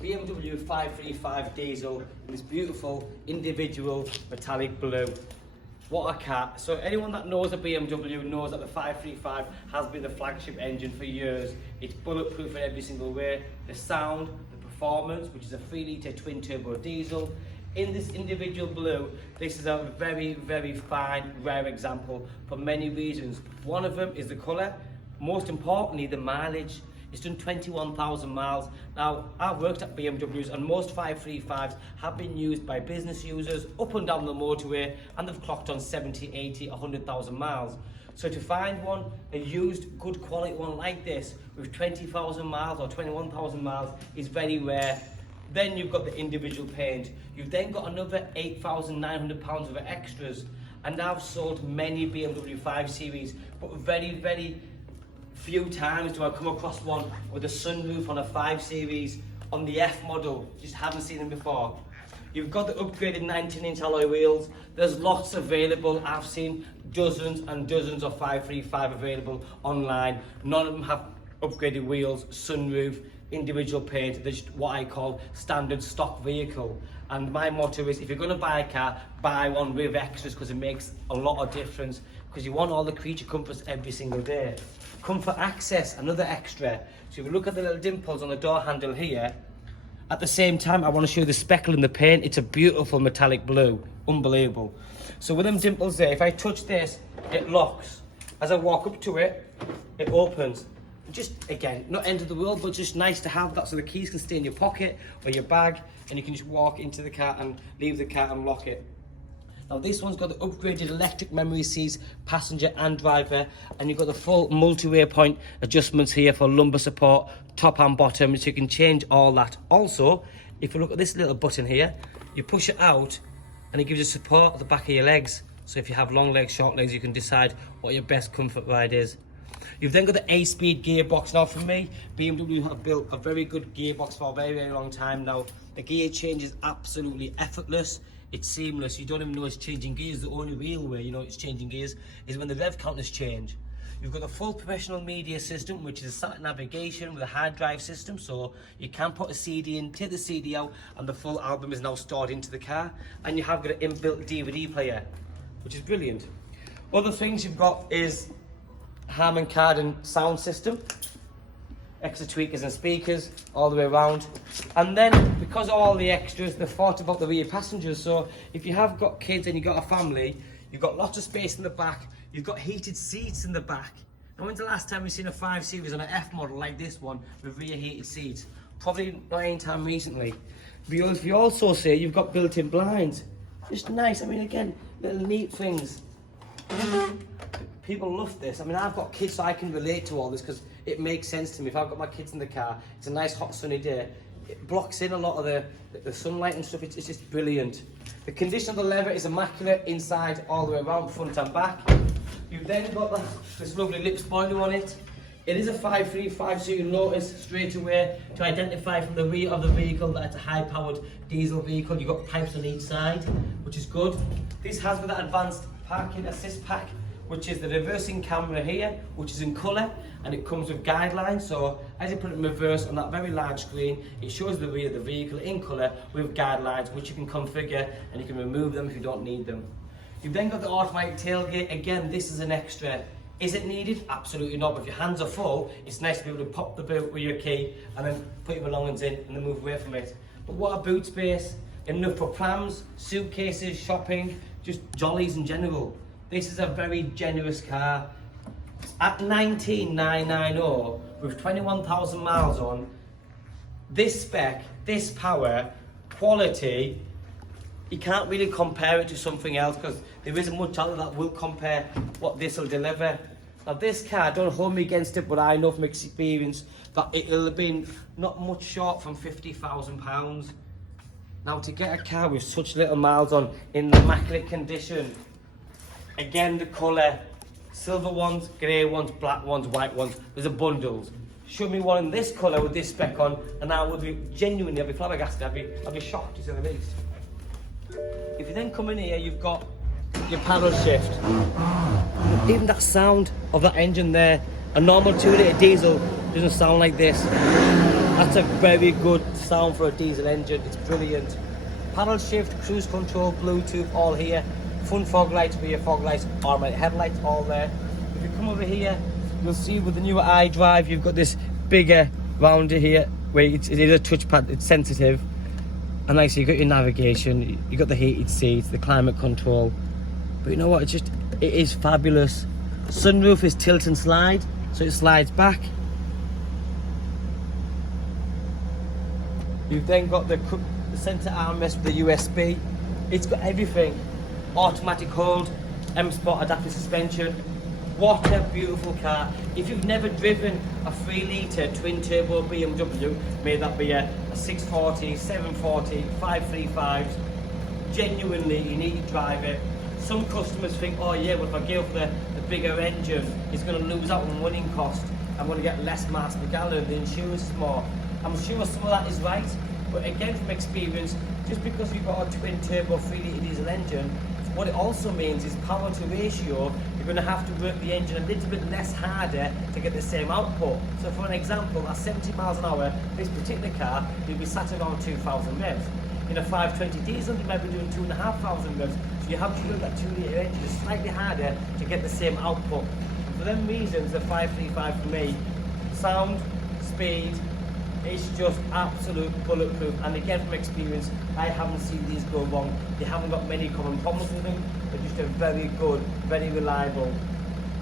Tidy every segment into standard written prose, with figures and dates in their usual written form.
BMW 535 diesel in this beautiful individual metallic blue. What a car. So anyone that knows a BMW knows that the 535 has been the flagship engine for years. It's bulletproof in every single way. The sound, the performance, which is a 3-litre twin turbo diesel. In this individual blue, this is a very, very fine, rare example for many reasons. One of them is the colour. Most importantly, the mileage. It's done 21,000 miles. Now, I've worked at BMWs and most 535s have been used by business users up and down the motorway, and they've clocked on 70, 80, 100,000 miles. So to find one, a used, good quality one like this with 20,000 miles or 21,000 miles is very rare. Then you've got the individual paint. You've then got another £8,900 of extras. And I've sold many BMW 5 Series, but very, very few times do I come across one with a sunroof on a 5 Series on the F model. Just haven't seen them before. You've got the upgraded 19-inch alloy wheels. There's lots available. I've seen dozens and dozens of 535 available online. None of them have upgraded wheels, sunroof, individual paint. They're just what I call standard stock vehicle. And my motto is, if you're going to buy a car, buy one with extras, because it makes a lot of difference, because you want all the creature comforts every single day. Comfort access, another extra. So if you look at the little dimples on the door handle here, at the same time I want to show you the speckle in the paint. It's a beautiful metallic blue, unbelievable. So with them dimples there, if I touch this, it locks. As I walk up to it, it opens. Just, again, not end of the world, but just nice to have that so the keys can stay in your pocket or your bag, and you can just walk into the car and leave the car and lock it. Now this one's got the upgraded electric memory seats, passenger and driver, and you've got the full multi-way point adjustments here for lumbar support, top and bottom, so you can change all that. Also, if you look at this little button here, you push it out and it gives you support at the back of your legs. So if you have long legs, short legs, you can decide what your best comfort ride is. You've then got the 8-speed gearbox. Now for me, BMW have built a very good gearbox for a very, very long time now. The gear change is absolutely effortless. It's seamless. You don't even know it's changing gears. The only real way you know it's changing gears is when the rev counters change. You've got the full professional media system, which is a sat navigation with a hard drive system, so you can put a CD in, take the CD out, and the full album is now stored into the car. And you have got an inbuilt DVD player, which is brilliant. Other things you've got is Harman Kardon sound system, extra tweakers and speakers all the way around. And then, because of all the extras, they thought about the rear passengers. So if you have got kids and you've got a family, you've got lots of space in the back, you've got heated seats in the back. Now, when's the last time you've seen a 5 Series on an F model like this one with rear heated seats? Probably not any time recently. Because we also say you've got built-in blinds. Just nice. I mean, again, little neat things. People love this. I mean, I've got kids, so I can relate to all this because it makes sense to me. If I've got my kids in the car, it's a nice hot sunny day, it blocks in a lot of the sunlight and stuff. It's just brilliant. The condition of the leather is immaculate inside all the way around, front and back. You've then got this lovely lip spoiler on it. It is a 535, so you notice straight away to identify from the rear of the vehicle that it's a high-powered diesel vehicle. You've got pipes on each side, which is good. This has got that advanced parking assist pack, which is the reversing camera here, which is in colour, and it comes with guidelines. So as you put it in reverse on that very large screen, it shows the rear of the vehicle in colour with guidelines, which you can configure and you can remove them if you don't need them. You've then got the automatic tailgate. Again, this is an extra. Is it needed? Absolutely not. But if your hands are full, it's nice to be able to pop the boot with your key and then put your belongings in and then move away from it. But what a boot space. Enough for prams, suitcases, shopping, just jollies in general. This is a very generous car. At 19,990 with 21,000 miles on, this spec, this power, quality, you can't really compare it to something else because there isn't much out there that will compare what this will deliver. Now this car, don't hold me against it, but I know from experience that it'll have been not much short from £50,000. Now to get a car with such little miles on in immaculate condition, again the colour, silver ones, grey ones, black ones, white ones, there's a bundles. Show me one in this colour with this spec on and I would be genuinely, I'd be flabbergasted, I'd be shocked to say the least. If you then come in here, you've got your paddle shift. Even that sound of that engine there, a normal 2-litre diesel doesn't sound like this. That's a very good sound for a diesel engine. It's brilliant. Paddle shift, cruise control, Bluetooth, all here. Front fog lights, rear fog lights, automatic headlights, all there. If you come over here, you'll see with the newer iDrive, you've got this bigger rounder here, where it is a touchpad, it's sensitive. And like I say, you've got your navigation, you've got the heated seats, the climate control. But you know what, it is fabulous. Sunroof is tilt and slide, so it slides back. You've then got the centre armrest with the USB. It's got everything. Automatic hold, M-Sport adaptive suspension. What a beautiful car. If you've never driven a 3-litre twin-turbo BMW, may that be a 640, 740, 535s, genuinely you need to drive it. Some customers think, oh yeah, well if I go for the bigger engine, it's going to lose out on running cost. I'm going to get less miles per gallon, the insurance is more. I'm sure some of that is right, but again from experience, just because you've got a twin-turbo 3-litre diesel engine, what it also means is power to ratio, you're going to have to work the engine a little bit less harder to get the same output. So for an example, at 70 miles an hour, this particular car, you'll be sat around 2,000 revs. In a 520 diesel, you might be doing 2,500 revs. So you have to work that 2-litre engine slightly harder to get the same output. And for them reasons, the 535 for me, sound, speed, it's just absolute bulletproof. And again from experience, I haven't seen these go wrong. They haven't got many common problems with them. They're just a very good, very reliable,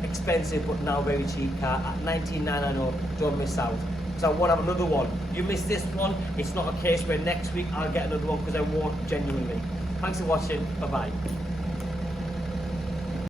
expensive but now very cheap car at 19,990. Don't miss out. So I won't have another one. You miss this one, it's not a case where next week I'll get another one, because I won't, genuinely. Thanks for watching. Bye bye.